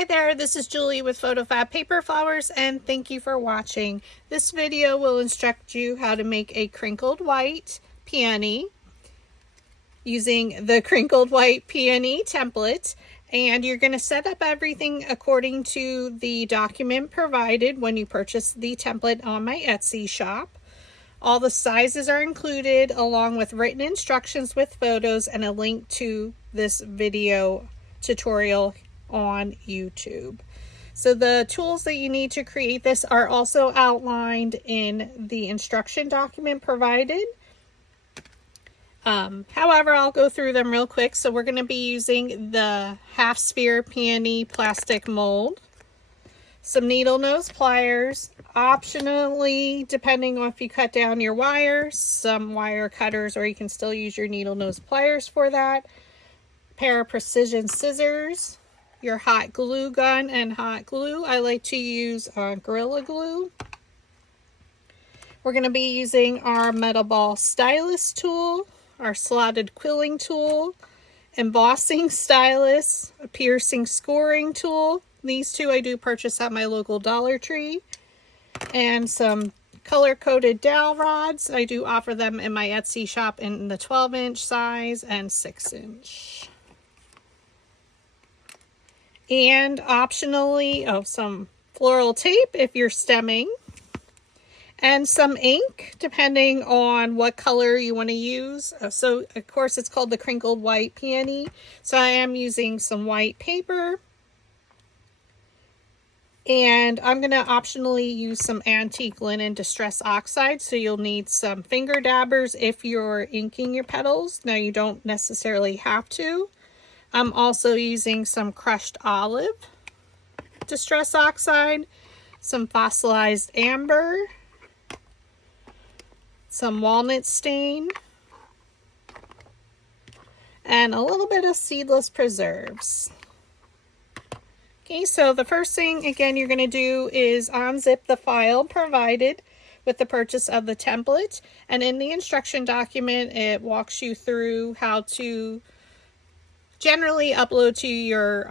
Hi there, this is Julie with PhotoFabPaperFlowers, and thank you for watching. This video will instruct you how to make a crinkled white peony using the Crinkled White Peony Template. And you're going to set up everything according to the document provided when you purchase the template on my Etsy shop. All the sizes are included along with written instructions with photos and a link to this video tutorial on YouTube. So the tools that you need to create this are also outlined in the instruction document provided. However, I'll go through them real quick. So we're going to be using the half sphere peony plastic mold, some needle nose pliers, optionally, depending on if you cut down your wire, some wire cutters, or you can still use your needle nose pliers for that, a pair of precision scissors, your hot glue gun and hot glue. I like to use Gorilla Glue. We're going to be using our metal ball stylus tool, our slotted quilling tool, embossing stylus, a piercing scoring tool. These two I do purchase at my local Dollar Tree, and some color-coded dowel rods. I do offer them in my Etsy shop in the 12-inch size and 6-inch. And optionally, some floral tape if you're stemming, and some ink depending on what color you want to use. So of course it's called the Crinkled White Peony, so I am using some white paper, and I'm going to optionally use some antique linen distress oxide, so you'll need some finger dabbers if you're inking your petals. Now you don't necessarily have to. I'm also using some crushed olive distress oxide, some fossilized amber, some walnut stain, and a little bit of seedless preserves. Okay, so the first thing, again, you're going to do is unzip the file provided with the purchase of the template. And in the instruction document, it walks you through how to generally upload to your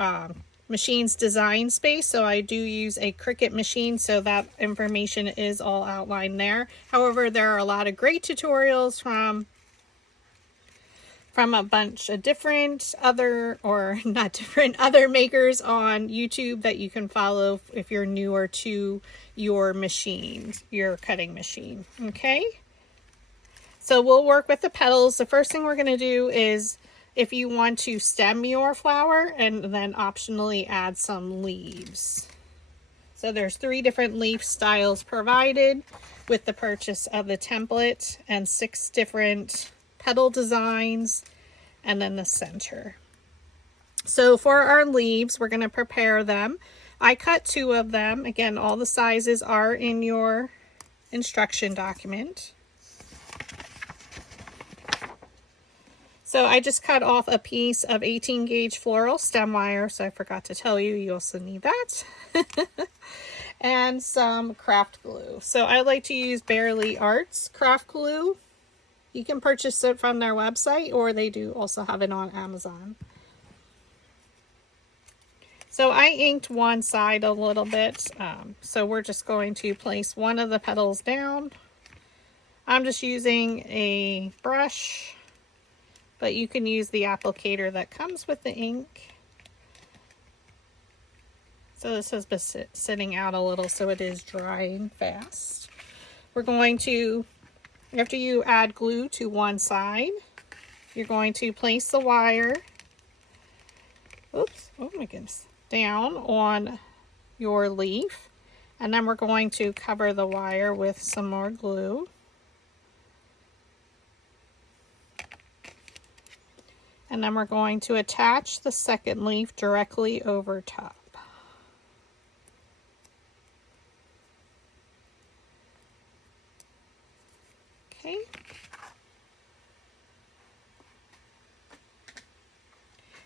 machine's design space. So I do use a Cricut machine, so that information is all outlined there. However, there are a lot of great tutorials from a bunch of different other makers on YouTube that you can follow if you're newer to your machine, your cutting machine. Okay, so we'll work with the petals. The first thing we're going to do is, if you want to stem your flower, and then optionally add some leaves. So there's 3 different leaf styles provided with the purchase of the template, and 6 different petal designs, and then the center. So for our leaves, we're going to prepare them. I cut 2 of them. Again, all the sizes are in your instruction document. So I just cut off a piece of 18 gauge floral stem wire, so I forgot to tell you, you also need that. And some craft glue. So I like to use Bearly Arts craft glue. You can purchase it from their website, or they do also have it on Amazon. So I inked one side a little bit, so we're just going to place one of the petals down. I'm just using a brush, but you can use the applicator that comes with the ink. So this has been sitting out a little, so it is drying fast. We're going to, after you add glue to one side, you're going to place the wire, oops, oh my goodness, down on your leaf, and then we're going to cover the wire with some more glue. And then we're going to attach the second leaf directly over top. Okay.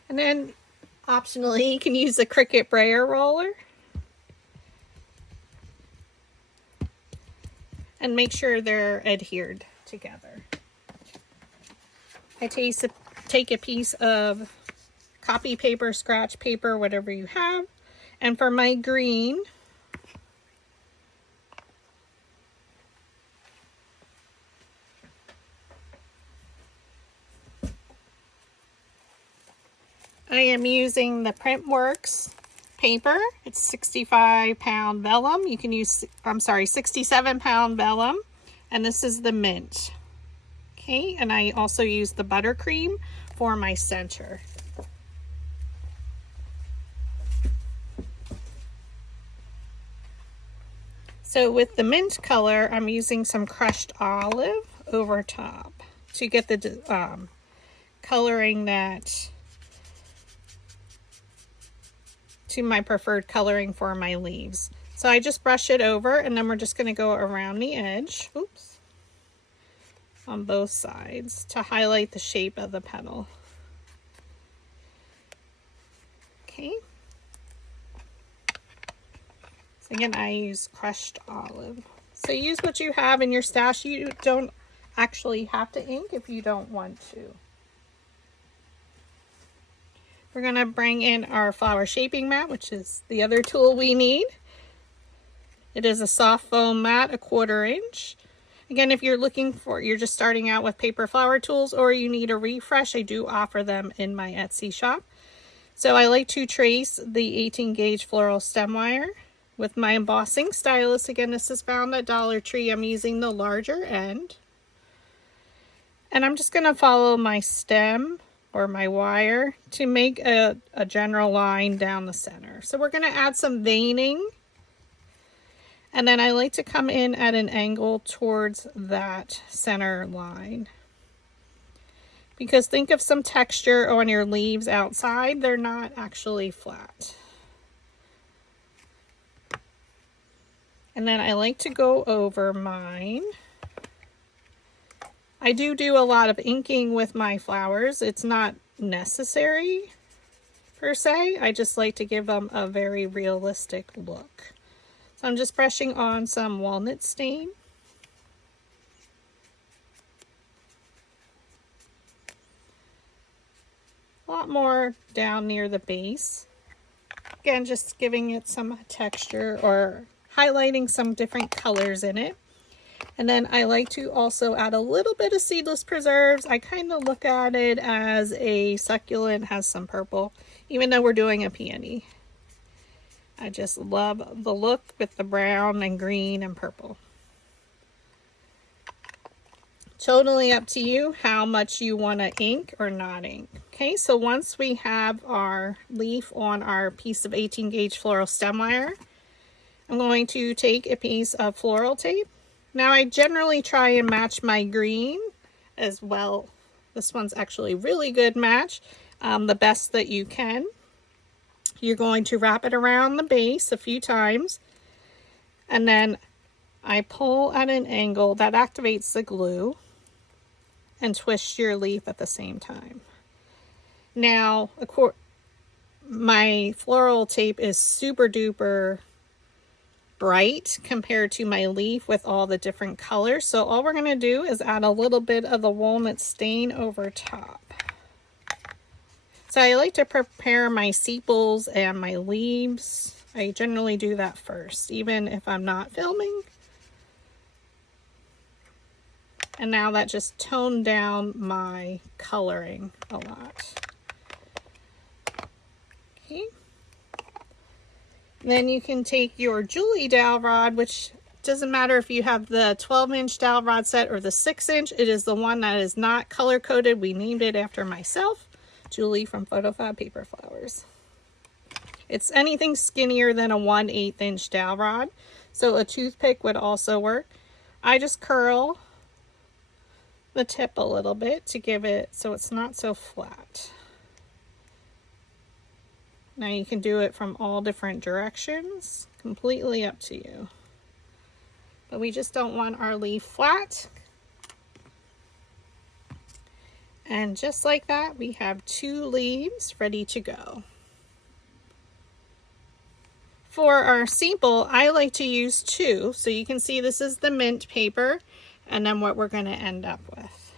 And then optionally, you can use a Cricut brayer roller. And make sure they're adhered together. I take a piece of copy paper, scratch paper, whatever you have, And for my green, I am using the Printworks paper. It's 65-pound vellum. You can use, 67-pound vellum. And this is the mint. Okay, and I also use the buttercream for my center. So with the mint color, I'm using some crushed olive over top to get the coloring that to my preferred coloring for my leaves. So I just brush it over, and then we're just going to go around the edge, oops, on both sides to highlight the shape of the petal. Okay. So again, I use crushed olive. So use what you have in your stash. You don't actually have to ink if you don't want to. We're going to bring in our flower shaping mat, which is the other tool we need. It is a soft foam mat, 1/4 inch. Again, if you're you're just starting out with paper flower tools or you need a refresh, I do offer them in my Etsy shop. So I like to trace the 18 gauge floral stem wire with my embossing stylus. Again, this is found at Dollar Tree. I'm using the larger end. And I'm just going to follow my stem or my wire to make a general line down the center. So we're going to add some veining. And then I like to come in at an angle towards that center line. Because think of some texture on your leaves outside. They're not actually flat. And then I like to go over mine. I do a lot of inking with my flowers. It's not necessary per se. I just like to give them a very realistic look. So I'm just brushing on some walnut stain. A lot more down near the base. Again, just giving it some texture or highlighting some different colors in it. And then I like to also add a little bit of seedless preserves. I kind of look at it as a succulent, has some purple, even though we're doing a peony. I just love the look with the brown and green and purple. Totally up to you how much you want to ink or not ink. Okay, so once we have our leaf on our piece of 18 gauge floral stem wire, I'm going to take a piece of floral tape. Now I generally try and match my green as well. This one's actually a really good match, the best that you can. You're going to wrap it around the base a few times, and then I pull at an angle that activates the glue and twist your leaf at the same time. Now, of course, my floral tape is super duper bright compared to my leaf with all the different colors. So all we're going to do is add a little bit of the walnut stain over top. So I like to prepare my sepals and my leaves. I generally do that first, even if I'm not filming. And now that just toned down my coloring a lot. Okay. Then you can take your Julie dowel rod, which doesn't matter if you have the 12-inch dowel rod set or the 6-inch. It is the one that is not color coded. We named it after myself, Julie from PhotoFabPaperFlowers. It's anything skinnier than a 1/8 inch dowel rod, so a toothpick would also work. I just curl the tip a little bit to give it so it's not so flat. Now you can do it from all different directions, completely up to you. But we just don't want our leaf flat. And just like that, we have 2 leaves ready to go. For our sepal, I like to use 2. So you can see this is the mint paper and then what we're going to end up with.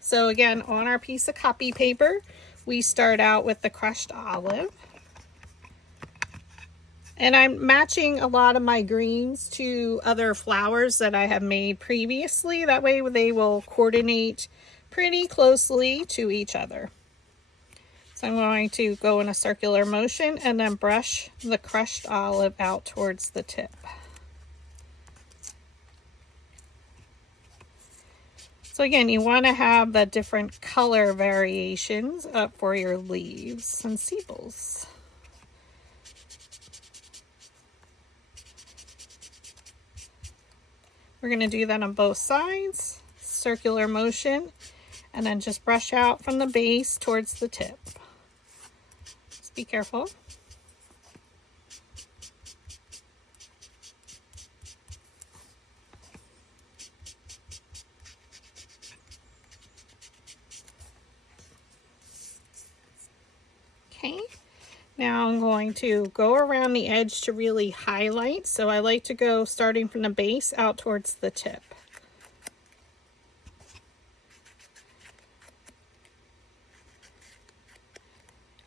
So again, on our piece of copy paper, we start out with the crushed olive. And I'm matching a lot of my greens to other flowers that I have made previously. That way they will coordinate pretty closely to each other. So I'm going to go in a circular motion and then brush the crushed olive out towards the tip. So again, you want to have the different color variations up for your leaves and sepals. We're going to do that on both sides, circular motion, and then just brush out from the base towards the tip. Just be careful. Okay, now I'm going to go around the edge to really highlight. So I like to go starting from the base out towards the tip.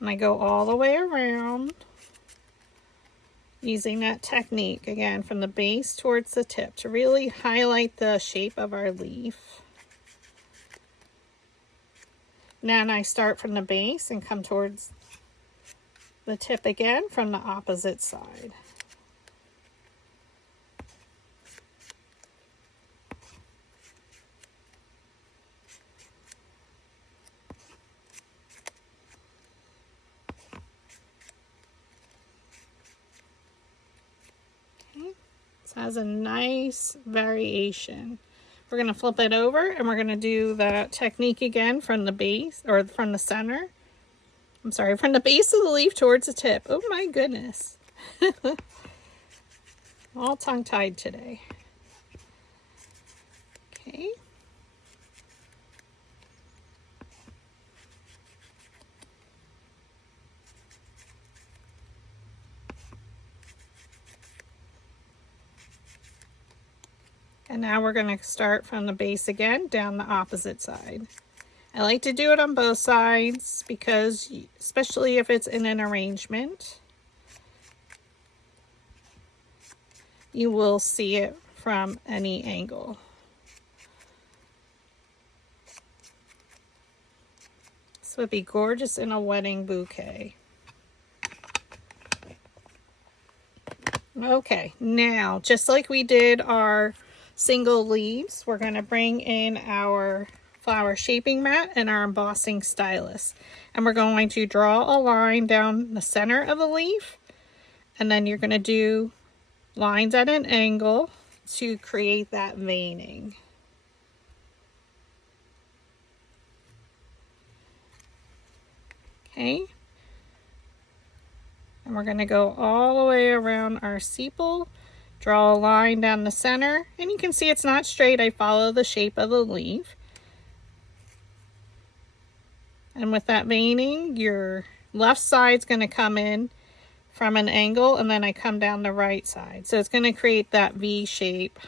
And I go all the way around using that technique again from the base towards the tip to really highlight the shape of our leaf. Now I start from the base and come towards the tip again from the opposite side. This has a nice variation. We're going to flip it over and we're going to do that technique again from the base, or from the center. I'm sorry, from the base of the leaf towards the tip. Oh my goodness. All tongue-tied today. Okay. And now we're going to start from the base again, down the opposite side. I like to do it on both sides because, especially if it's in an arrangement, you will see it from any angle. This would be gorgeous in a wedding bouquet. Okay, now, just like we did our single leaves, we're going to bring in our flower shaping mat and our embossing stylus, and we're going to draw a line down the center of the leaf, and then you're going to do lines at an angle to create that veining. Okay, and we're going to go all the way around our sepal. Draw a line down the center, and you can see it's not straight. I follow the shape of the leaf. And with that veining, your left side's going to come in from an angle, and then I come down the right side. So it's going to create that V shape.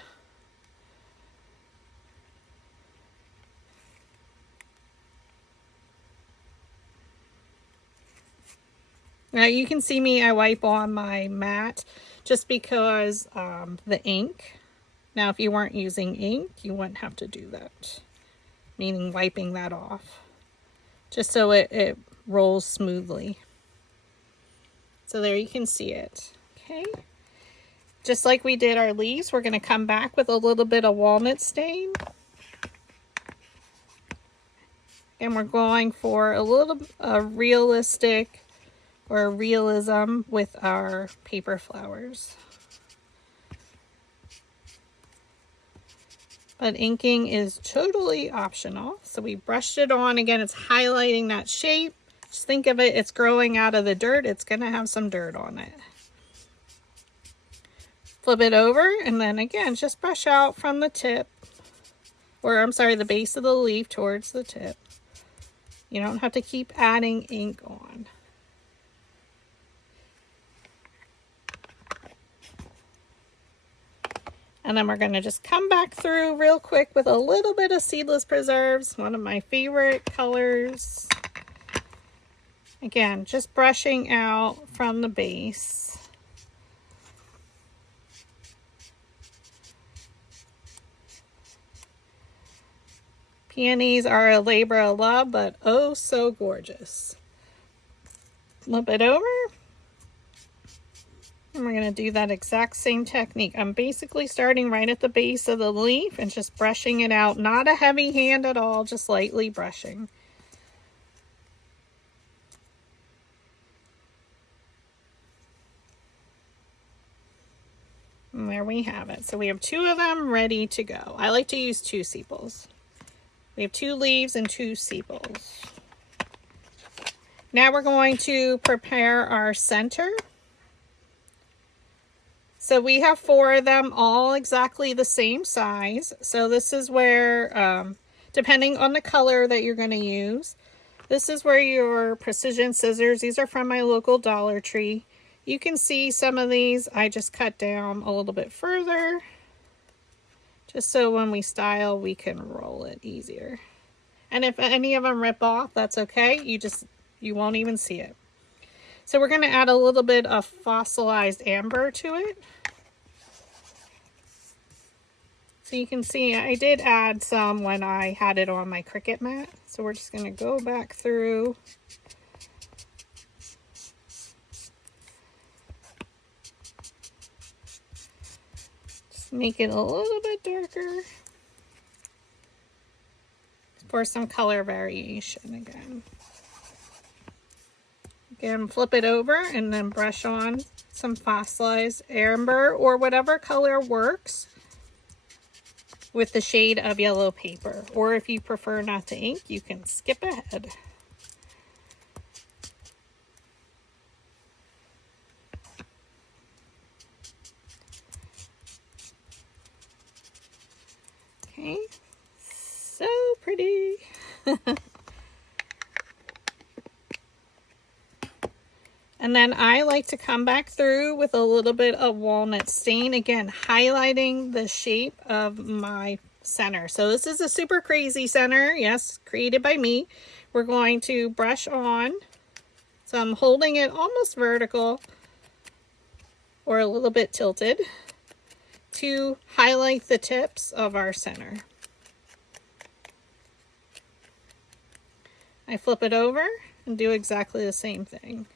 Now you can see me, I wipe on my mat just because the ink. Now if you weren't using ink, you wouldn't have to do that, meaning wiping that off, just so it rolls smoothly. So there you can see it. Okay, just like we did our leaves, we're going to come back with a little bit of walnut stain. And we're going for a little realistic or realism with our paper flowers. But inking is totally optional. So we brushed it on. Again, it's highlighting that shape. Just think of it, it's growing out of the dirt. It's going to have some dirt on it. Flip it over, and then again, just brush out from the tip, or I'm sorry, the base of the leaf towards the tip. You don't have to keep adding ink on. And then we're going to just come back through real quick with a little bit of Seedless Preserves, one of my favorite colors. Again, just brushing out from the base. Peonies are a labor of love, but oh so gorgeous. Flip it over. And we're going to do that exact same technique. I'm basically starting right at the base of the leaf and just brushing it out. Not a heavy hand at all, just lightly brushing. And there we have it. So we have 2 of them ready to go. I like to use 2 sepals. We have 2 leaves and 2 sepals. Now we're going to prepare our center. So we have 4 of them, all exactly the same size. So this is where, depending on the color that you're going to use, this is where your precision scissors, these are from my local Dollar Tree. You can see some of these, I just cut down a little bit further, just so when we style, we can roll it easier. And if any of them rip off, that's okay. You won't even see it. So we're going to add a little bit of fossilized amber to it. So you can see I did add some when I had it on my Cricut mat. So we're just going to go back through. Just make it a little bit darker. For some color variation again. Again, flip it over and then brush on some fossilized amber or whatever color works with the shade of yellow paper. Or if you prefer not to ink, you can skip ahead. Okay, so pretty. And then I like to come back through with a little bit of walnut stain, again, highlighting the shape of my center. So this is a super crazy center, yes, created by me. We're going to brush on. So I'm holding it almost vertical or a little bit tilted to highlight the tips of our center. I flip it over and do exactly the same thing.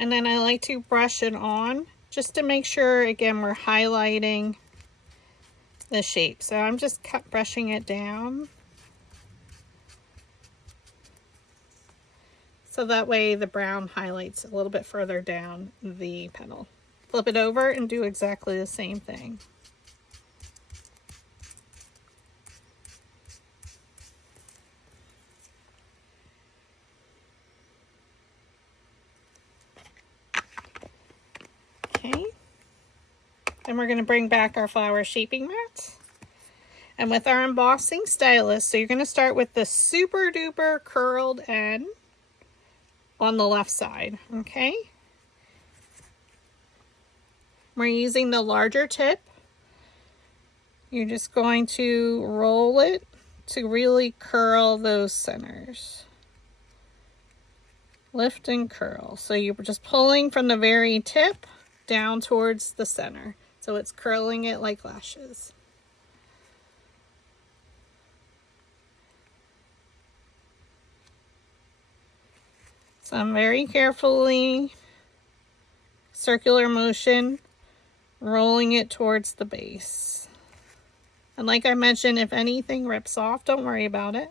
And then I like to brush it on just to make sure, again, we're highlighting the shape. So I'm just brushing it down. So that way the brown highlights a little bit further down the petal. Flip it over and do exactly the same thing. Okay. Then we're going to bring back our flower shaping mat. And with our embossing stylus, so you're going to start with the super duper curled end on the left side, okay? We're using the larger tip. You're just going to roll it to really curl those centers. Lift and curl. So you're just pulling from the very tip down towards the center. So it's curling it like lashes. So I'm very carefully, circular motion, rolling it towards the base. And like I mentioned, if anything rips off, don't worry about it.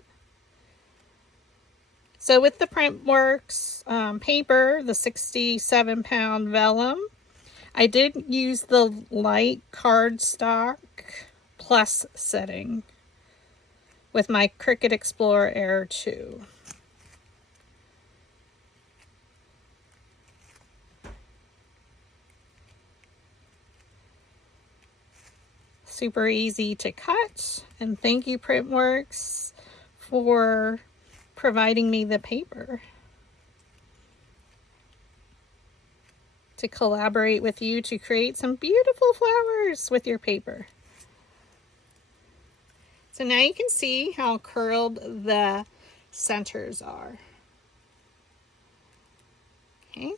So with the Printworks paper, the 67-pound vellum, I did use the light cardstock plus setting with my Cricut Explorer Air 2. Super easy to cut, and thank you Printworks for providing me the paper to collaborate with you to create some beautiful flowers with your paper. So now you can see how curled the centers are. Okay.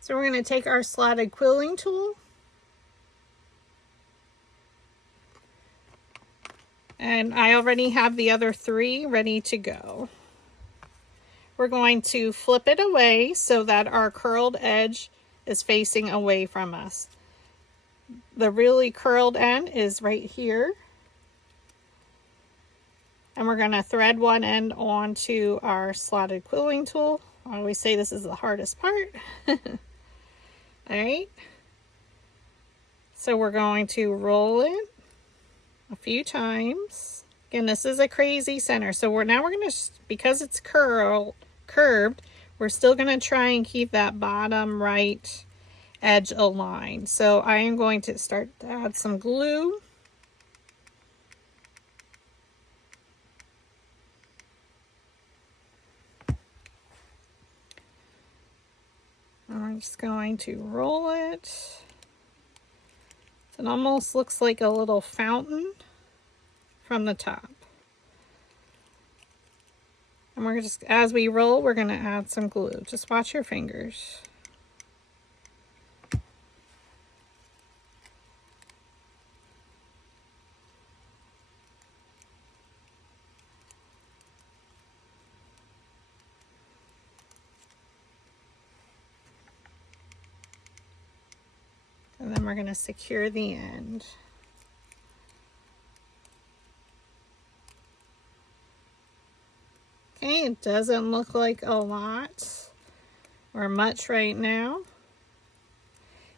So we're going to take our slotted quilling tool and I already have the other 3 ready to go. We're going to flip it away so that our curled edge is facing away from us. The really curled end is right here. And we're going to thread one end onto our slotted quilling tool. I always say this is the hardest part. Alright. So we're going to roll it a few times. Again, this is a crazy center. So we're going to, because it's curved, we're still going to try and keep that bottom right edge aligned. So I am going to start to add some glue. I'm just going to roll it. It almost looks like a little fountain from the top. And we're just, as we roll, we're going to add some glue. Just watch your fingers. And then we're going to secure the end. Okay, it doesn't look like a lot or much right now.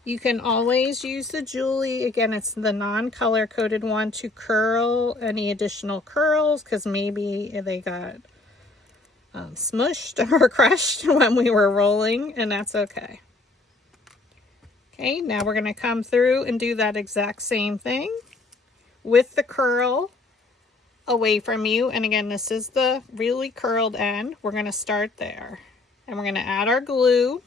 You can always use the Julie, again, it's the non-color coded one, to curl any additional curls because maybe they got smushed or crushed when we were rolling, and that's okay. Okay, now we're going to come through and do that exact same thing with the curl away from you. And again, this is the really curled end. We're going to start there. And we're going to add our glue.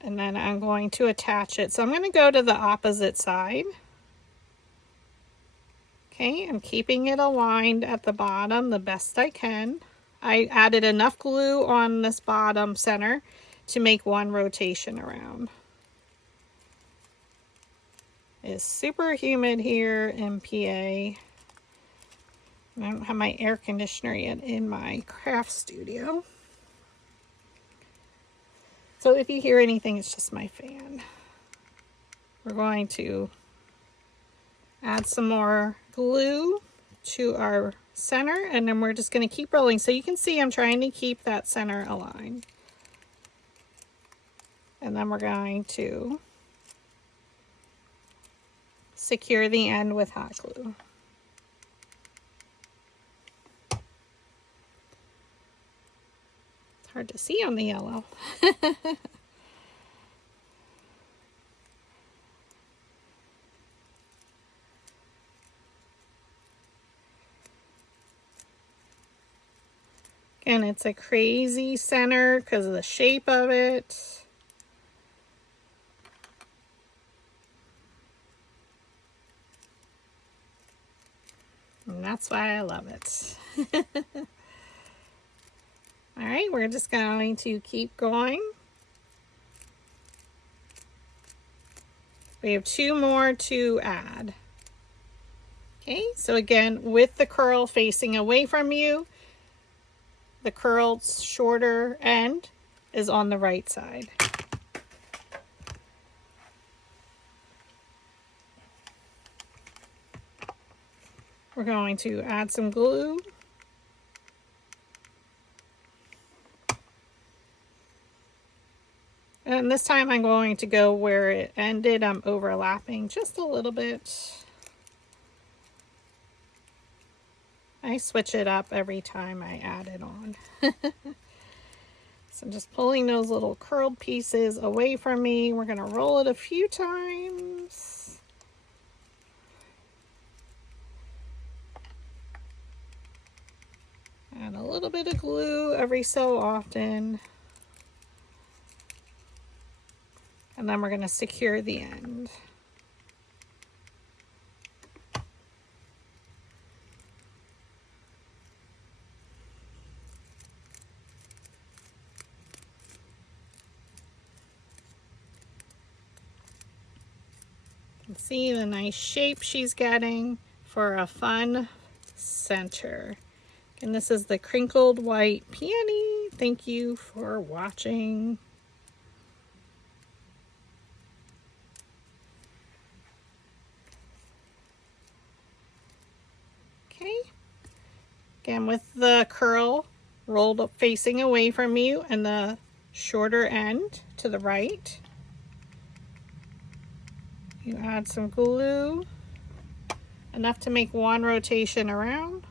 And then I'm going to attach it. So I'm going to go to the opposite side. Okay, I'm keeping it aligned at the bottom the best I can. I added enough glue on this bottom center to make one rotation around. It's super humid here in PA. I don't have my air conditioner yet in my craft studio. So if you hear anything, it's just my fan. We're going to add some more glue to our center, and then we're just going to keep rolling. So you can see I'm trying to keep that center aligned. And then we're going to secure the end with hot glue. It's hard to see on the yellow. Again, it's a crazy center because of the shape of it. And that's why I love it. All right, we're just going to keep going. We have 2 more to add. Okay, so again, with the curl facing away from you, the curled shorter end is on the right side. We're going to add some glue. And this time I'm going to go where it ended. I'm overlapping just a little bit. I switch it up every time I add it on. So I'm just pulling those little curled pieces away from me. We're going to roll it a few times. Add a little bit of glue every so often. And then we're going to secure the end. You can see the nice shape she's getting for a fun center. And this is the Crinkled White Peony. Thank you for watching. Okay. Again, with the curl rolled up facing away from you and the shorter end to the right. You add some glue, enough to make one rotation around.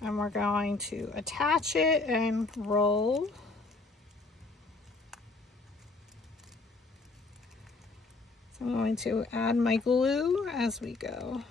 And we're going to attach it and roll. So I'm going to add my glue as we go.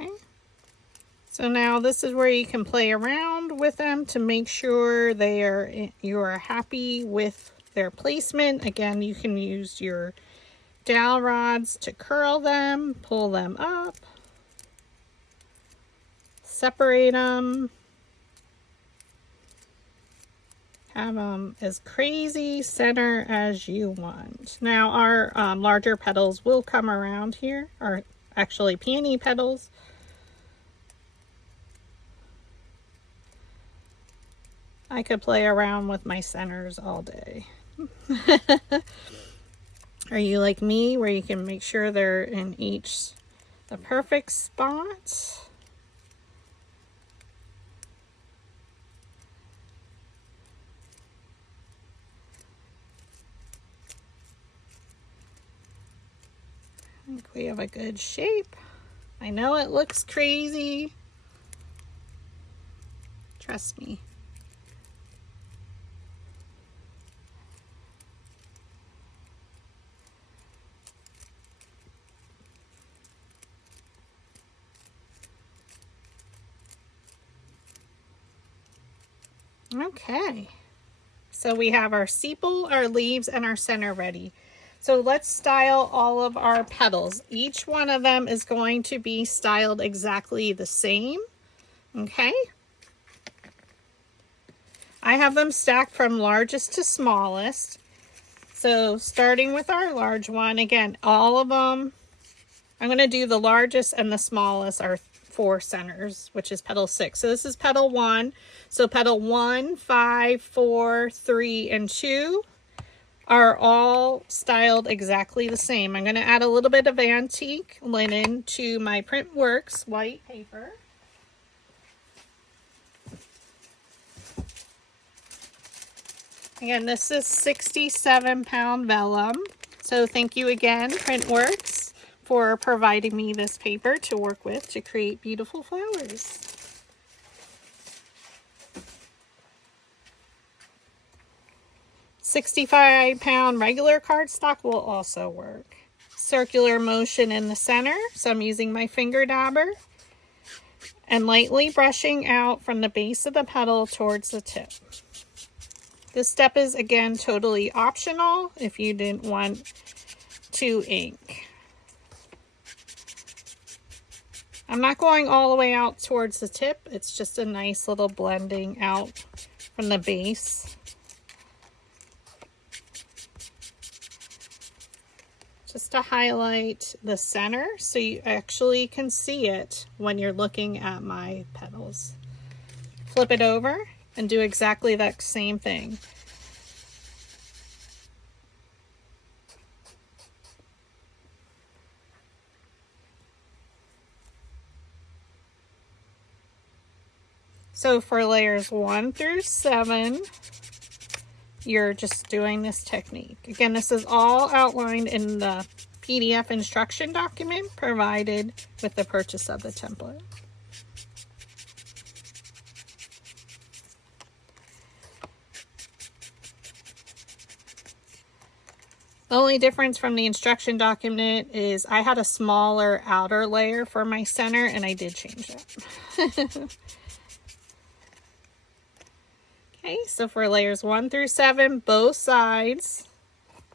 Okay. So now this is where you can play around with them to make sure you are happy with their placement. Again, you can use your dowel rods to curl them, pull them up, separate them, have them as crazy center as you want. Now our larger petals will come around here, or actually peony petals. I could play around with my centers all day. Are you like me, where you can make sure they're in the perfect spot? I think we have a good shape. I know it looks crazy. Trust me. Okay, so we have our sepal, our leaves, and our center ready. So let's style all of our petals. Each one of them is going to be styled exactly the same. Okay. I have them stacked from largest to smallest. So starting with our large one, again, all of them, I'm going to do the largest and the smallest are 4 centers, which is petal 6. So this is petal 1. So petal 1, 5, 4, 3, and 2 are all styled exactly the same. I'm going to add a little bit of antique linen to my Printworks white paper. Again, this is 67-pound vellum. So thank you again, Printworks, for providing me this paper to work with to create beautiful flowers. £65 regular cardstock will also work. Circular motion in the center, so I'm using my finger dabber and lightly brushing out from the base of the petal towards the tip. This step is again totally optional if you didn't want to ink. I'm not going all the way out towards the tip, it's just a nice little blending out from the base. Just to highlight the center so you actually can see it when you're looking at my petals. Flip it over and do exactly that same thing. So for layers 1 through 7, you're just doing this technique. Again, this is all outlined in the PDF instruction document provided with the purchase of the template. The only difference from the instruction document is I had a smaller outer layer for my center, and I did change that. Okay, so for layers 1 through 7, both sides,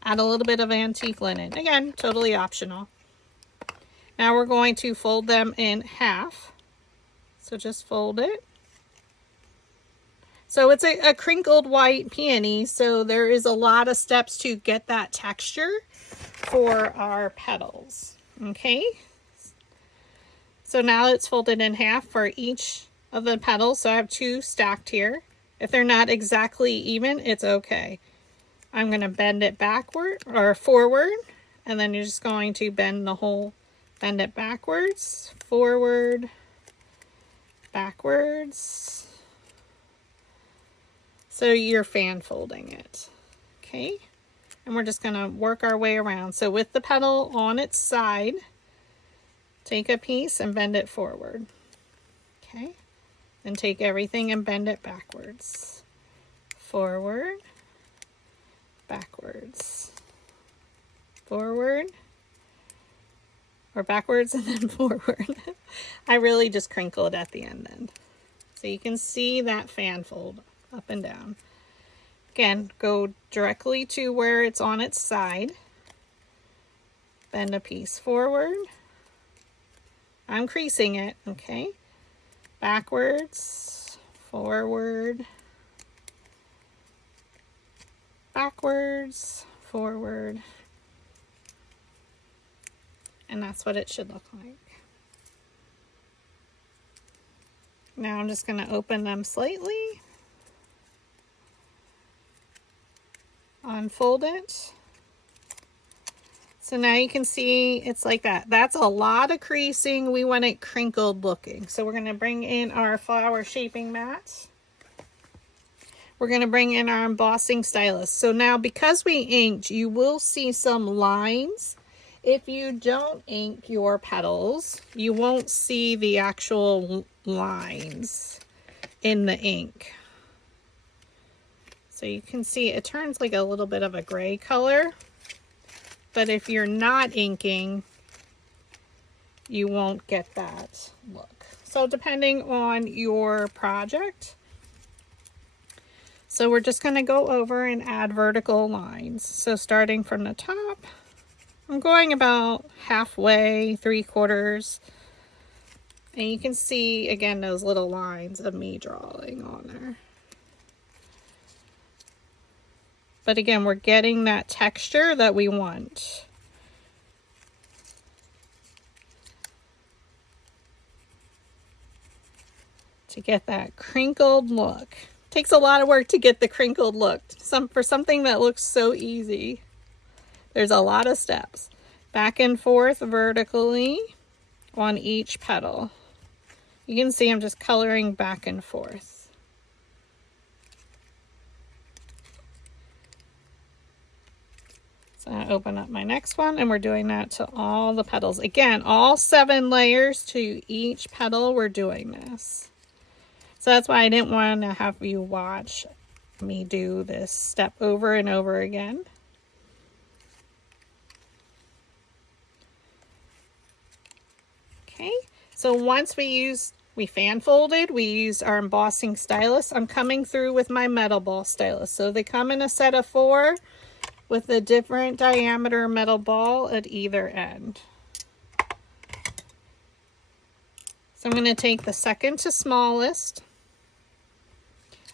add a little bit of antique linen. Again, totally optional. Now we're going to fold them in half. So just fold it. So it's a crinkled white peony, so there is a lot of steps to get that texture for our petals. Okay, so now it's folded in half for each of the petals. So I have 2 stacked here. If they're not exactly even, it's okay. I'm going to bend it backward or forward, and then you're just going to bend it backwards, forward, backwards. So you're fan folding it, okay? And we're just gonna work our way around. So with the petal on its side, take a piece and bend it forward, okay? Then take everything and bend it backwards, forward, backwards, forward, or backwards and then forward. I really just crinkle it at the end then. So you can see that fan fold up and down. Again, go directly to where it's on its side. Bend a piece forward. I'm creasing it, okay? Backwards, forward, backwards, forward. And that's what it should look like. Now I'm just going to open them slightly. Unfold it. So now you can see it's like that. That's a lot of creasing. We want it crinkled looking. So we're going to bring in our flower shaping mat. We're going to bring in our embossing stylus. So now because we inked, you will see some lines. If you don't ink your petals, you won't see the actual lines in the ink. So you can see it turns like a little bit of a gray color, but if you're not inking, you won't get that look. So depending on your project. So we're just going to go over and add vertical lines. So starting from the top, I'm going about halfway, 3/4. And you can see again those little lines of me drawing on there. But again, we're getting that texture that we want. To get that crinkled look. Takes a lot of work to get the crinkled look. For something that looks so easy, there's a lot of steps. Back and forth vertically on each petal. You can see I'm just coloring back and forth. So I open up my next one, and we're doing that to all the petals. Again, all 7 layers to each petal, we're doing this. So that's why I didn't want to have you watch me do this step over and over again. Okay, so once we fan folded, we used our embossing stylus. I'm coming through with my metal ball stylus. So they come in a set of 4. With a different diameter metal ball at either end. So I'm going to take the second to smallest,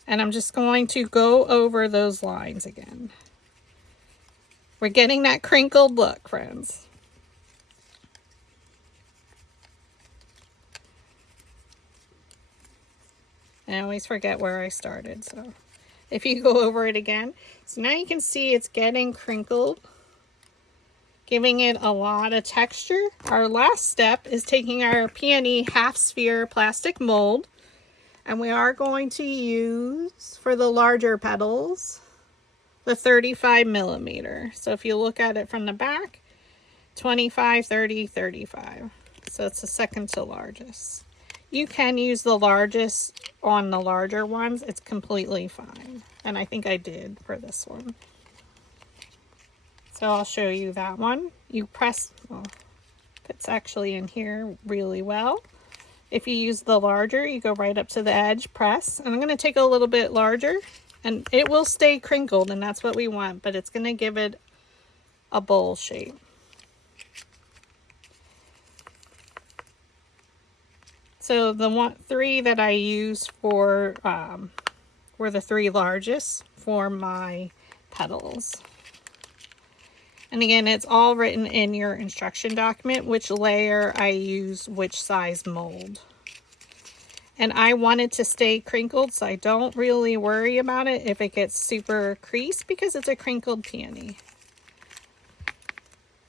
and I'm just going to go over those lines again. We're getting that crinkled look, friends. I always forget where I started, so if you go over it again. So now you can see it's getting crinkled, giving it a lot of texture. Our last step is taking our peony half sphere plastic mold, And we are going to use, for the larger petals, the 35 millimeter. So if you look at it from the back, 25, 30, 35. So it's the second to largest. You can use the largest on the larger ones. It's completely fine. And I think I did for this one. So I'll show you that one. You press, well, it's actually in here really well. If you use the larger, you go right up to the edge, press. And I'm going to take a little bit larger, and it will stay crinkled, and that's what we want, but it's going to give it a bowl shape. So the three that I used for were the three largest for my petals. And again, it's all written in your instruction document, which layer I use, which size mold. And I want it to stay crinkled, so I don't really worry about it if it gets super creased because it's a crinkled peony.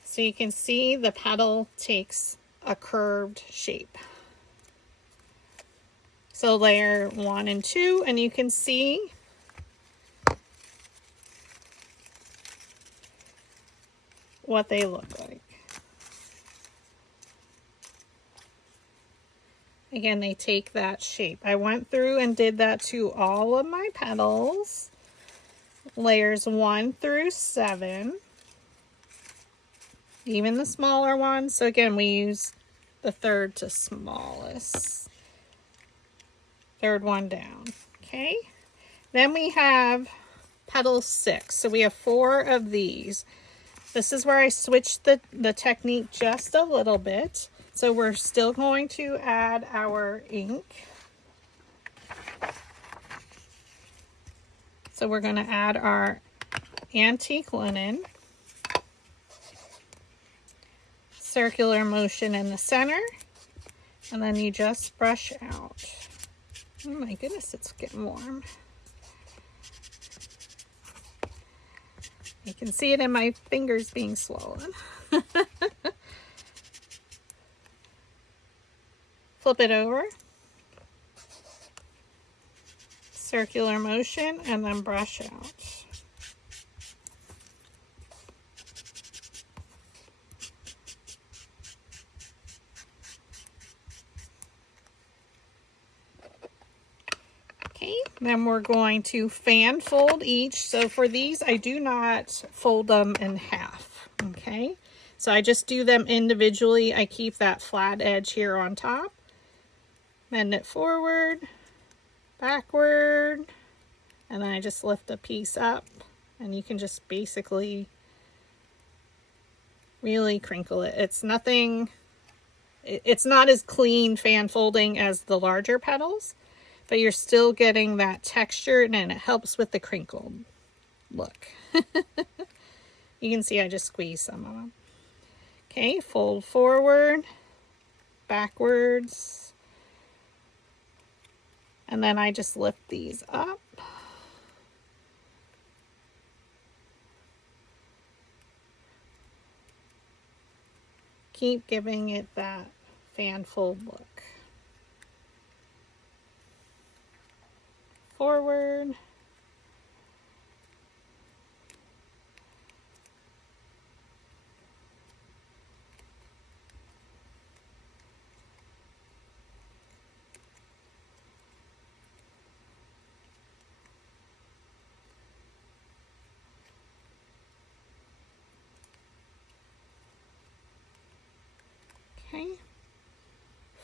So you can see the petal takes a curved shape. So layer 1 and 2, and you can see what they look like. Again, they take that shape. I went through and did that to all of my petals, layers 1 through 7, even the smaller ones. So again, we use the third to smallest, third one down. Okay, then we have petal 6. So we have 4 of these. This is where I switched the technique just a little bit. So we're still going to add our ink. So we're going to add our antique linen, circular motion in the center, and then you just brush out. Oh my goodness, it's getting warm. You can see it in my fingers being swollen. Flip it over. Circular motion and then brush out. Okay, then we're going to fan fold each. So for these, I do not fold them in half, okay? So I just do them individually. I keep that flat edge here on top. Bend it forward, backward, and then I just lift a piece up, and you can just basically really crinkle it. It's nothing, it's not as clean fan folding as the larger petals, but you're still getting that texture, and it helps with the crinkled look. You can see I just squeezed some of them. Okay, fold forward, backwards, and then I just lift these up. Keep giving it that fan fold look. Forward. Okay,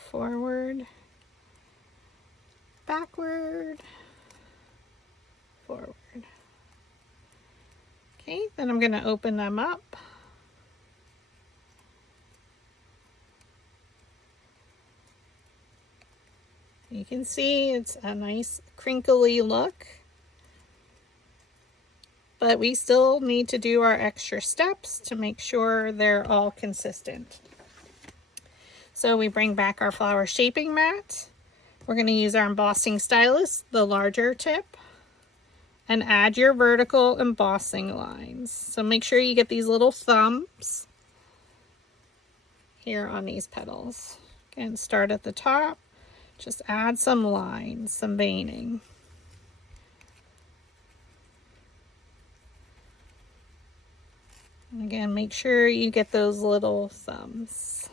forward, backward, forward. Okay, then I'm going to open them up. You can see it's a nice crinkly look, but we still need to do our extra steps to make sure they're all consistent. So we bring back our flower shaping mat. We're going to use our embossing stylus, the larger tip, and add your vertical embossing lines. So make sure you get these little thumbs here on these petals. Again, start at the top, Just add some lines, some veining. And again, make sure you get those little thumbs.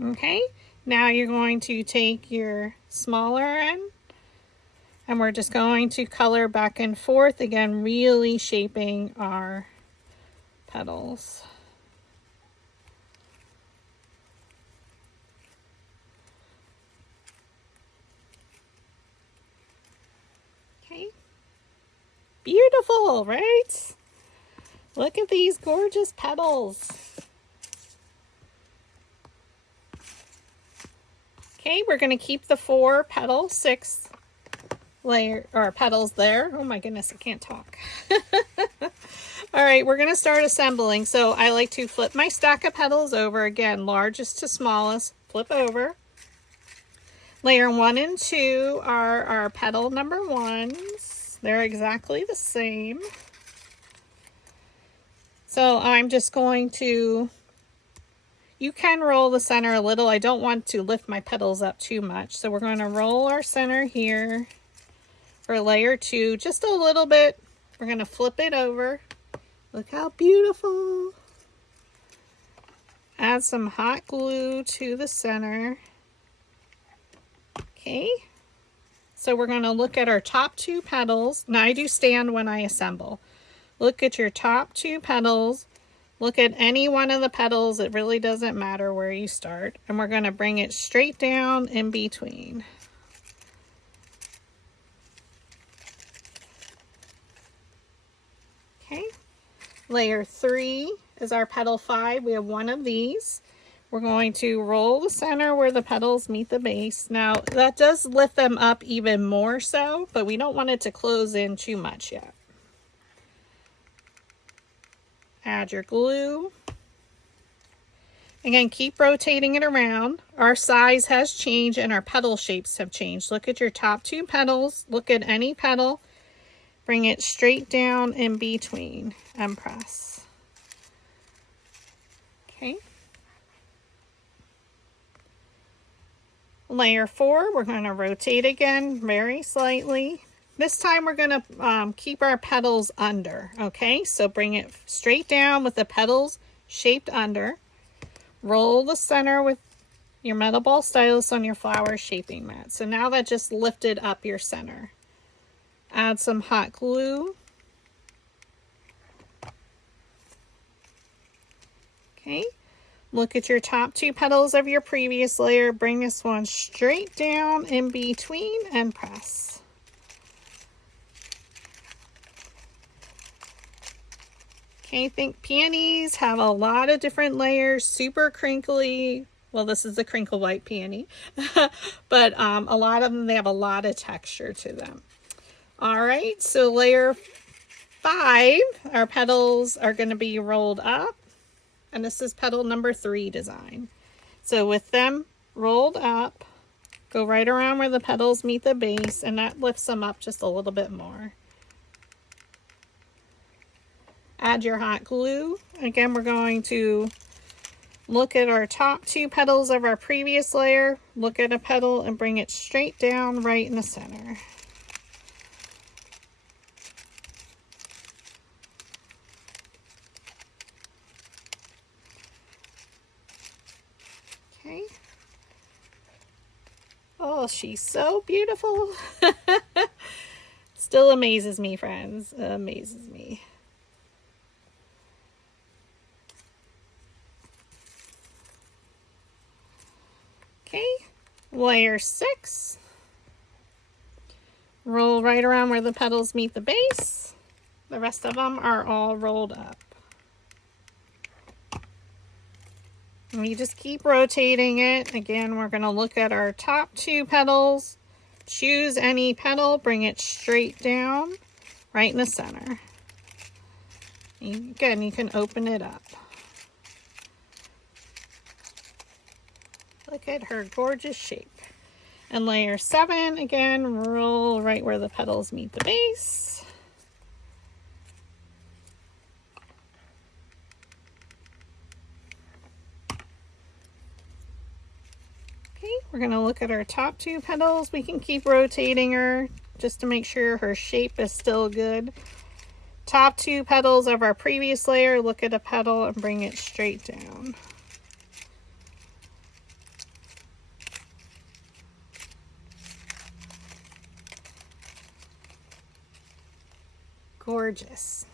Okay, now you're going to take your smaller end and we're just going to color back and forth, again, really shaping our petals. Okay, beautiful, right? Look at these gorgeous petals. Okay, we're going to keep the 4 petal 6 layer or petals there. Oh my goodness, I can't talk. All right, we're going to start assembling. So I like to flip my stack of petals over, again, largest to smallest, flip over. Layer 1 and 2 are our petal number 1s. They're exactly the same. So I'm just going to, you can roll the center a little. I don't want to lift my petals up too much. So we're going to roll our center here for layer 2 just a little bit. We're going to flip it over. Look how beautiful. Add some hot glue to the center. Okay. So we're going to look at our top 2 petals. Now I do stand when I assemble. Look at your top 2 petals. Look at any one of the petals. It really doesn't matter where you start. And we're going to bring it straight down in between. Okay. Layer 3 is our petal 5. We have one of these. We're going to roll the center where the petals meet the base. Now that does lift them up even more so, but we don't want it to close in too much yet. Add your glue. Again, keep rotating it around. Our size has changed and our petal shapes have changed. Look at your top 2 petals. Look at any petal. Bring it straight down in between and press. Okay. Layer 4, we're going to rotate again very slightly. This time we're going to keep our petals under, okay? So bring it straight down with the petals shaped under. Roll the center with your metal ball stylus on your flower shaping mat. So now that just lifted up your center. Add some hot glue. Okay. Look at your top 2 petals of your previous layer. Bring this one straight down in between and press. Okay, I think peonies have a lot of different layers, super crinkly. Well, this is the Crinkled White Peony, but a lot of them, they have a lot of texture to them. All right, so layer 5, our petals are going to be rolled up, and this is petal number 3 design. So with them rolled up, go right around where the petals meet the base, and that lifts them up just a little bit more. Add your hot glue. Again, we're going to look at our top 2 petals of our previous layer, look at a petal and bring it straight down right in the center. Okay. Oh, she's so beautiful. Still amazes me, friends. Amazes me. Okay, layer 6. Roll right around where the petals meet the base. The rest of them are all rolled up. And you just keep rotating it. Again, we're going to look at our top 2 petals. Choose any petal, bring it straight down, right in the center. Again, you can open it up. Look at her gorgeous shape. And layer 7, again, roll right where the petals meet the base. Okay, we're going to look at our top 2 petals. We can keep rotating her just to make sure her shape is still good. Top 2 petals of our previous layer, look at a petal and bring it straight down. Gorgeous.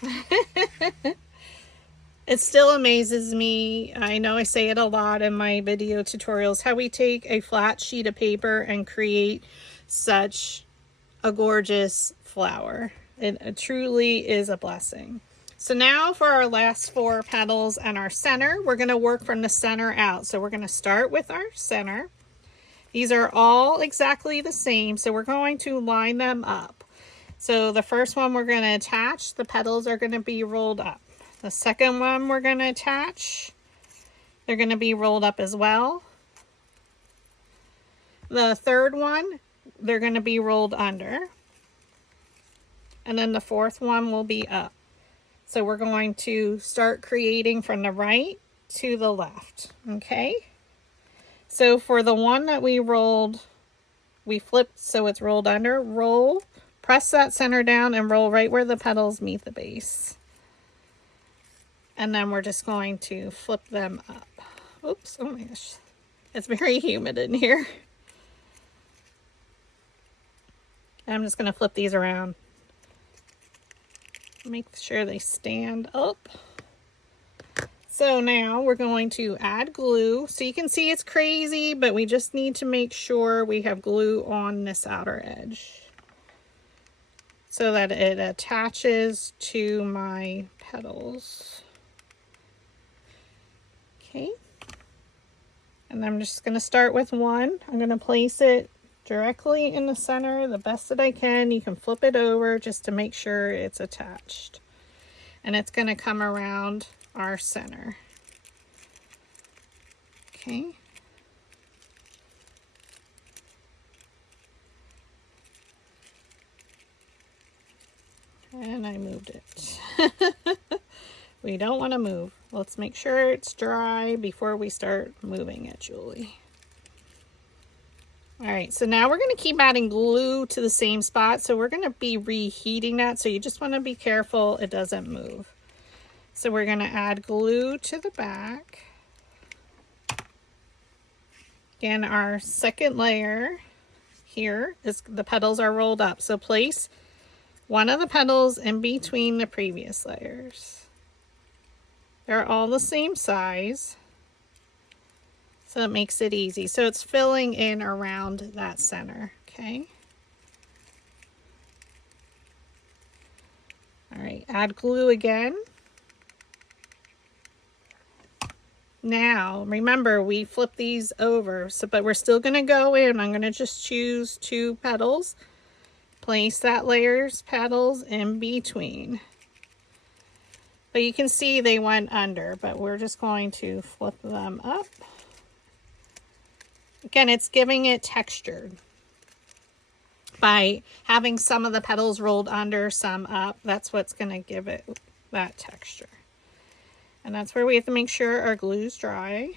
It still amazes me. I know I say it a lot in my video tutorials, how we take a flat sheet of paper and create such a gorgeous flower. It truly is a blessing. So now for our last 4 petals and our center, we're going to work from the center out. So we're going to start with our center. These are all exactly the same, so we're going to line them up. So the first one we're going to attach, the petals are going to be rolled up. The second one we're going to attach, they're going to be rolled up as well. The third one, they're going to be rolled under. And then the fourth one will be up. So we're going to start creating from the right to the left, okay? So for the one that we rolled, we flipped so it's rolled under, roll, press that center down and roll right where the petals meet the base. And then we're just going to flip them up. Oops, oh my gosh. It's very humid in here. I'm just going to flip these around. Make sure they stand up. So now we're going to add glue. So you can see it's crazy, but we just need to make sure we have glue on this outer edge so that it attaches to my petals. Okay. And I'm just going to start with one. I'm going to place it directly in the center the best that I can. You can flip it over just to make sure it's attached. And it's going to come around our center. Okay. And I moved it. We don't want to move. Let's make sure it's dry before we start moving it, Julie. All right, so now we're going to keep adding glue to the same spot. So we're going to be reheating that. So you just want to be careful it doesn't move. So we're going to add glue to the back. Again, our second layer here is the petals are rolled up. So place one of the petals in between the previous layers. They're all the same size. So it makes it easy. So it's filling in around that center, okay? All right, add glue again. Now, remember, we flip these over, but we're still gonna go in. I'm gonna just choose 2 petals, place that layer's petals in between. But you can see they went under, but we're just going to flip them up. Again, it's giving it texture by having some of the petals rolled under, some up. That's what's going to give it that texture. And that's where we have to make sure our glue's dry.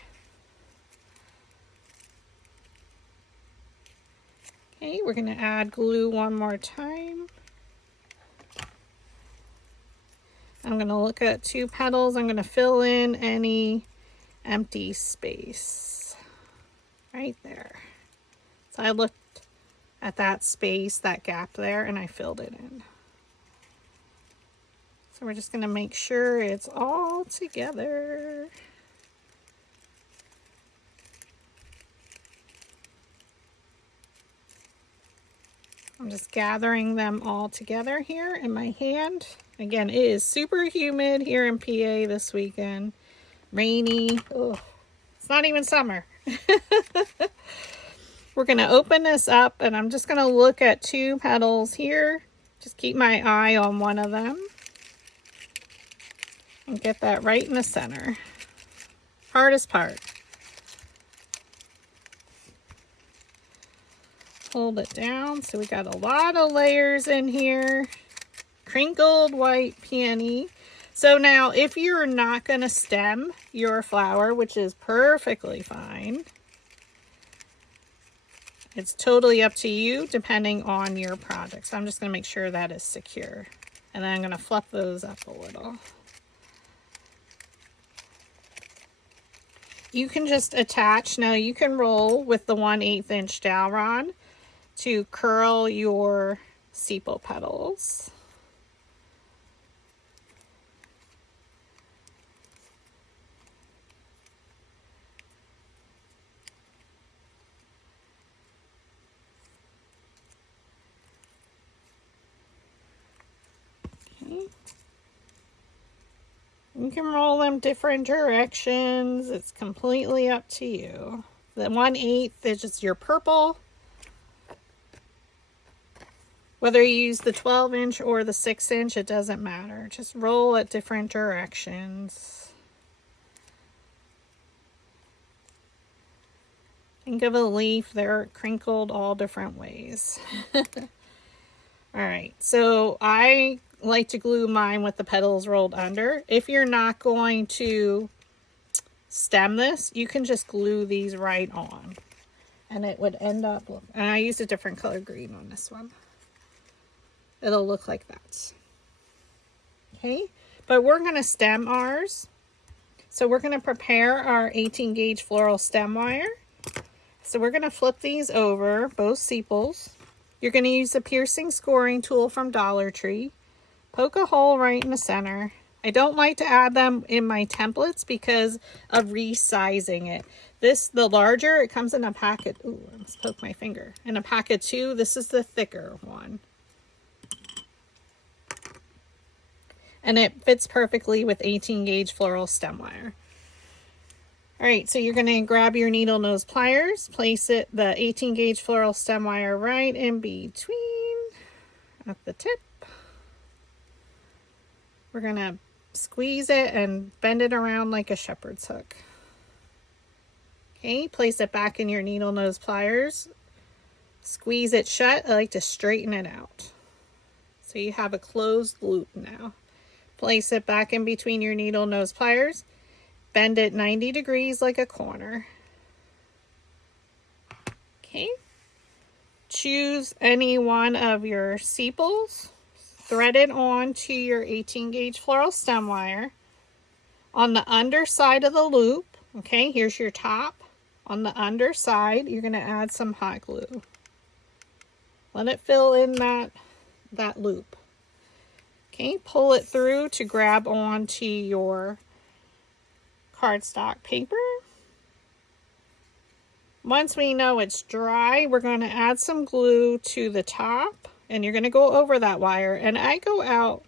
Okay, we're going to add glue one more time. I'm going to look at 2 petals. I'm going to fill in any empty space right there. So I looked at that space, that gap there, and I filled it in. So we're just going to make sure it's all together. I'm just gathering them all together here in my hand. Again, it is super humid here in PA this weekend. Rainy. Ugh. It's not even summer. We're going to open this up and I'm just going to look at 2 petals here. Just keep my eye on one of them. And get that right in the center. Hardest part. hold it down. So we got a lot of layers in here. Crinkled White Peony. So now if you're not going to stem your flower, which is perfectly fine, it's totally up to you depending on your project. So I'm just going to make sure that is secure. And then I'm going to fluff those up a little. You can just attach. Now you can roll with the 1/8 inch dowel rod to curl your sepal petals. You can roll them different directions. It's completely up to you. The 1/8 is just your purple. Whether you use the 12 inch or the 6 inch, it doesn't matter. Just roll at different directions. Think of a leaf. They're crinkled all different ways. All right, so I like to glue mine with the petals rolled under. If you're not going to stem this, you can just glue these right on. And it would end up, and I used a different color green on this one. It'll look like that. Okay, but we're going to stem ours. So we're going to prepare our 18 gauge floral stem wire. So we're going to flip these over, both sepals. You're going to use the piercing scoring tool from Dollar Tree. Poke a hole right in the center. I don't like to add them in my templates because of resizing it. The larger, it comes in a packet. Ooh, I almost poked my finger. In a packet 2, this is the thicker one. And it fits perfectly with 18 gauge floral stem wire. All right, so you're going to grab your needle nose pliers, place the 18 gauge floral stem wire right in between at the tip. We're going to squeeze it and bend it around like a shepherd's hook. Okay, place it back in your needle nose pliers. Squeeze it shut. I like to straighten it out. So you have a closed loop now. Place it back in between your needle nose pliers. Bend it 90 degrees like a corner. Okay. Choose any one of your sepals. Thread it on to your 18 gauge floral stem wire. On the underside of the loop, okay, here's your top. On the underside, you're going to add some hot glue. Let it fill in that loop. Okay, pull it through to grab onto your cardstock paper. Once we know it's dry, we're going to add some glue to the top, and you're going to go over that wire. And I go out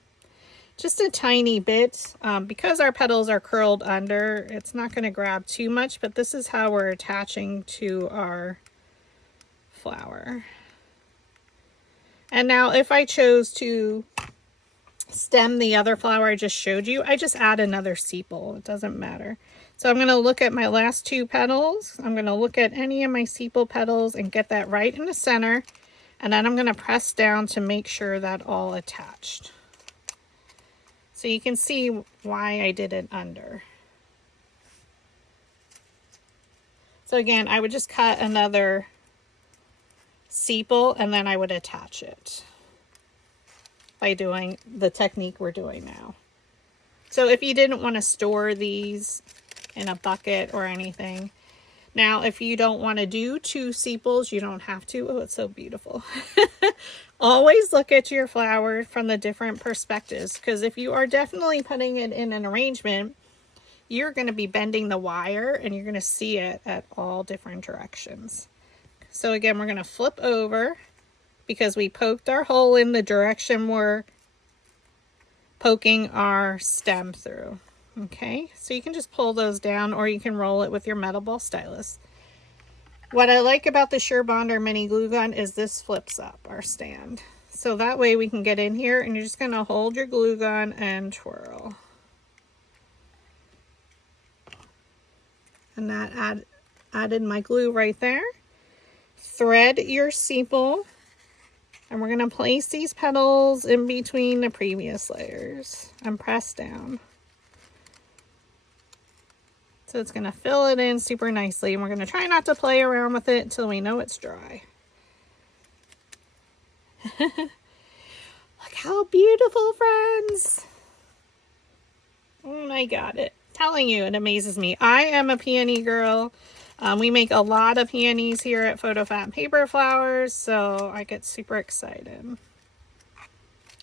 just a tiny bit because our petals are curled under. It's not going to grab too much, but this is how we're attaching to our flower. And now if I chose to stem the other flower I just showed you, I just add another sepal. It doesn't matter. So I'm going to look at my last 2 petals. I'm going to look at any of my sepal petals and get that right in the center. And then I'm going to press down to make sure that all attached. So you can see why I did it under. So again, I would just cut another sepal and then I would attach it by doing the technique we're doing now. So if you didn't want to store these in a bucket or anything. Now, if you don't want to do 2 sepals, you don't have to. Oh, it's so beautiful. Always look at your flower from the different perspectives, because if you are definitely putting it in an arrangement, you're going to be bending the wire and you're going to see it at all different directions. So again, we're going to flip over because we poked our hole in the direction we're poking our stem through. Okay, so you can just pull those down or you can roll it with your metal ball stylus. What I like about the SureBonder mini glue gun is this flips up our stand. So that way we can get in here and you're just going to hold your glue gun and twirl. And that added my glue right there. thread your sepal, and we're going to place these petals in between the previous layers and press down. So it's going to fill it in super nicely, and we're going to try not to play around with it until we know it's dry. Look how beautiful, friends. Oh my God, telling you, it amazes me. I am a peony girl. We make a lot of peonies here at PhotoFabPaperFlowers, so I get super excited.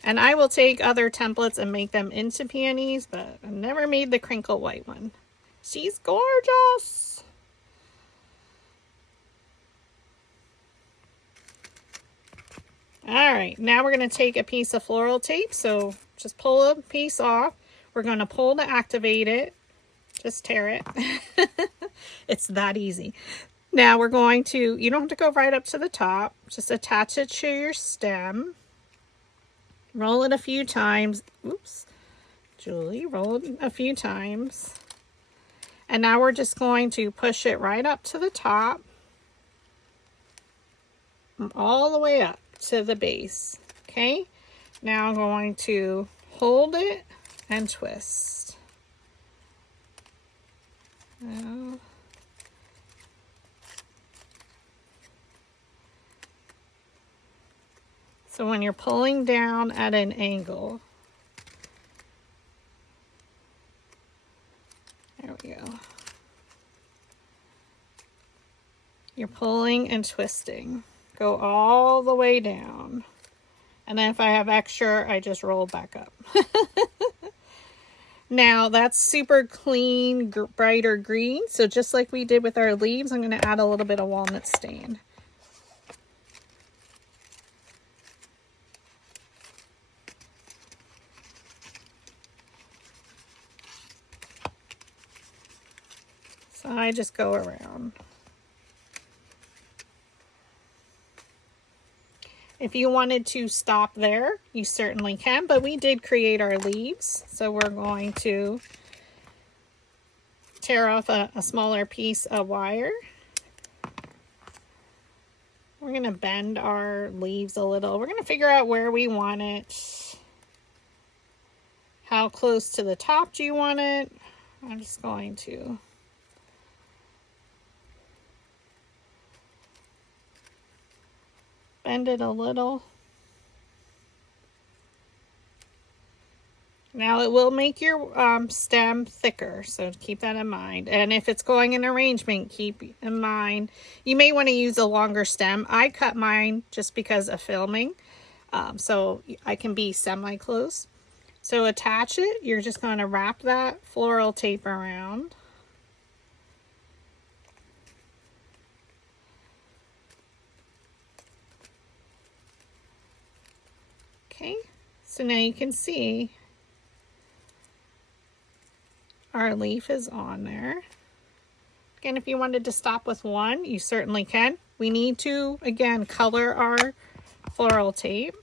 And I will take other templates and make them into peonies, but I've never made the Crinkled White one. She's gorgeous. All right, now we're going to take a piece of floral tape. So just pull a piece off. We're going to pull to activate it. Just tear it. It's that easy. Now we're going to, you don't have to go right up to the top. Just attach it to your stem. Roll it a few times. Oops. Julie, roll it a few times. And now we're just going to push it right up to the top. All the way up to the base. Okay. Now I'm going to hold it and twist. Now, so when you're pulling down at an angle, there we go. You're pulling and twisting. Go all the way down. And then if I have extra, I just roll back up. Now that's super clean, brighter green. So just like we did with our leaves, I'm going to add a little bit of walnut stain. So I just go around. If you wanted to stop there, you certainly can, but we did create our leaves. So we're going to tear off a smaller piece of wire. We're going to bend our leaves a little. We're going to figure out where we want it. How close to the top do you want it? I'm just going to bend it a little. Now it will make your stem thicker, so keep that in mind. And if it's going in arrangement, keep in mind, you may want to use a longer stem. I cut mine just because of filming, so I can be semi-close. So attach it. You're just going to wrap that floral tape around. Okay, so now you can see our leaf is on there. Again, if you wanted to stop with one, you certainly can. We need to, again, color our floral tape.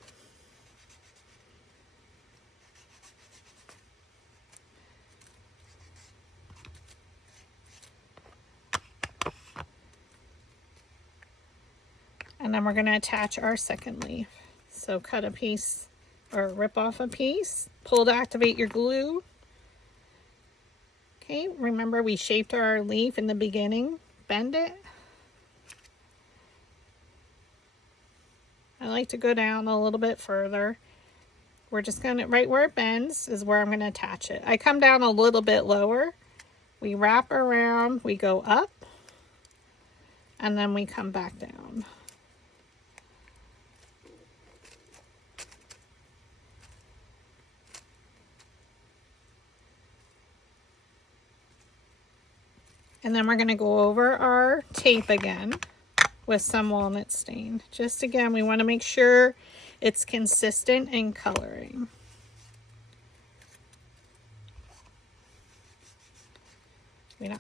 And then we're going to attach our second leaf. So cut a piece or rip off a piece, pull to activate your glue. Okay, remember we shaped our leaf in the beginning, bend it. I like to go down a little bit further. We're just going to, right where it bends is where I'm going to attach it. I come down a little bit lower. We wrap around, we go up, and then we come back down. And then we're going to go over our tape again with some walnut stain. Just again, we want to make sure it's consistent in coloring.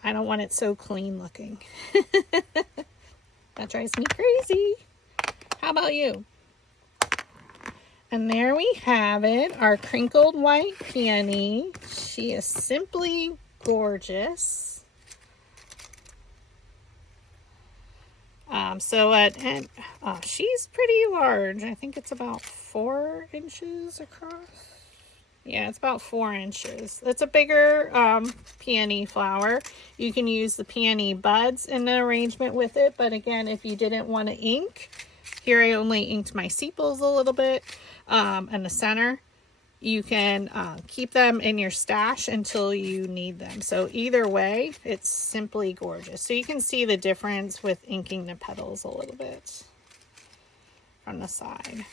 I don't want it so clean looking. That drives me crazy. How about you? And there we have it, our Crinkled White Peony. She is simply gorgeous. She's pretty large. I think it's about 4 inches across. Yeah, it's about 4 inches. It's a bigger peony flower. You can use the peony buds in the arrangement with it, but again, if you didn't want to ink, here I only inked my sepals a little bit in the center. You can keep them in your stash until you need them. So either way, it's simply gorgeous. So you can see the difference with inking the petals a little bit from the side.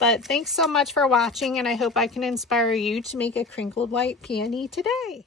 But thanks so much for watching, and I hope I can inspire you to make a crinkled white peony today.